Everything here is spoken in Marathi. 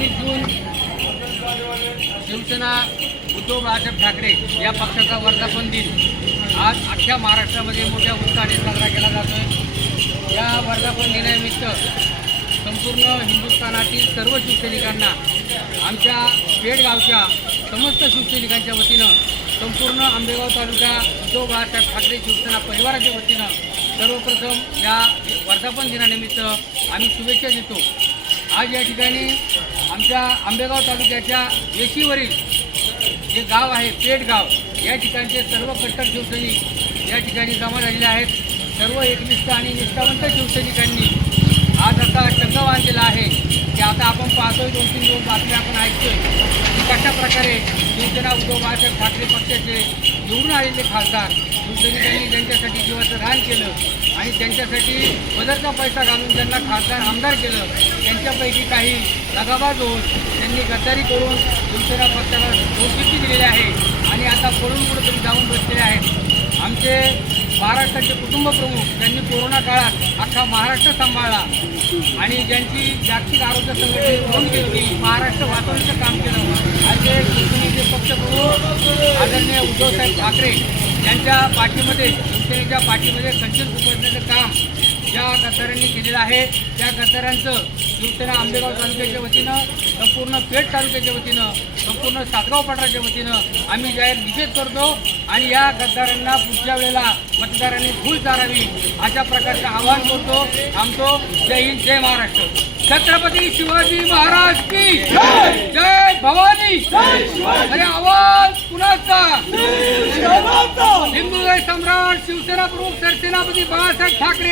26 जून शिवसेना उद्धव बाळासाहेब ठाकरे या पक्षाचा वर्धापन दिन आज अख्ख्या महाराष्ट्रामध्ये मोठ्या उत्साहाने साजरा केला जातोय। या वर्धापन दिनानिमित्त संपूर्ण हिंदुस्थानातील सर्व शिवसैनिकांना आमच्या पेडगावच्या समस्त शिवसैनिकांच्या वतीनं संपूर्ण आंबेगाव तालुका उद्धव बाळासाहेब ठाकरे शिवसेना परिवाराच्या वतीनं सर्वप्रथम या वर्धापन दिनानिमित्त आम्ही शुभेच्छा देतो। आज या ठिकाणी आमच्या आंबेगाव तालुक्याच्या वेशीवरील जे गाव आहे पेडगाव या ठिकाणचे सर्व कट्टर शिवसैनिक या ठिकाणी जमा झालेले आहेत। सर्व एकनिष्ठ आणि निष्ठावंत शिवसैनिकांनी आज असा चंग बांधलेला आहे की आता आपण पाहतोय 2-3 दिवस बातम्या आपण ऐकतोय की कशा प्रकारे शिवसेना उद्धव बाळासाहेब ठाकरे पक्षाचे निवडून आलेले खासदार शिवसैनिकांनी ज्यांच्यासाठी जीवाचं रान केलं आणि त्यांच्यासाठी पदरचा पैसा घालून ज्यांना खासदार आमदार केलं त्यांच्यापैकी काही दगाबाज होऊन त्यांनी गद्दारी करून शिवसेना पक्षाला दोषी दिलेले आहे आणि आता पळून कुठेतरी जाऊन बसलेले आहेत। आमचे महाराष्ट्राचे कुटुंब प्रमुख त्यांनी कोरोना काळात अख्खा महाराष्ट्र सांभाळला आणि ज्यांची जागतिक आरोग्य संघटनेने नोंद केली महाराष्ट्र वाचवण्याचं काम केलं असे शिवसेनेचे पक्षप्रमुख आदरणीय उद्धवसाहेब ठाकरे यांच्या पाठीमध्ये शिवसेनेच्या पाठीमध्ये खंचीर खुपसण्याचं काम ज्या गद्दारांनी केलेलं आहे त्या गद्दारांचं शिवसेना आंबेगाव तालुक्याच्या वतीनं संपूर्ण पेठ तालुक्याच्या वतीनं संपूर्ण सातगाव पठाराच्या वतीनं आम्ही जाहीर निषेध करतो आणि या गद्दारांना पुढच्या वेळेला मतदारांनी फुल चारावी अशा प्रकारचं आवाहन करतो। थांबतो। जय हिंद, जय महाराष्ट्र। छत्रपती शिवाजी महाराज की जय भवानी। अरे आवाज कुणाचा? हिंदू सम्राट शिवसेना प्रमुख सरसेनापती बाळासाहेब ठाकरे।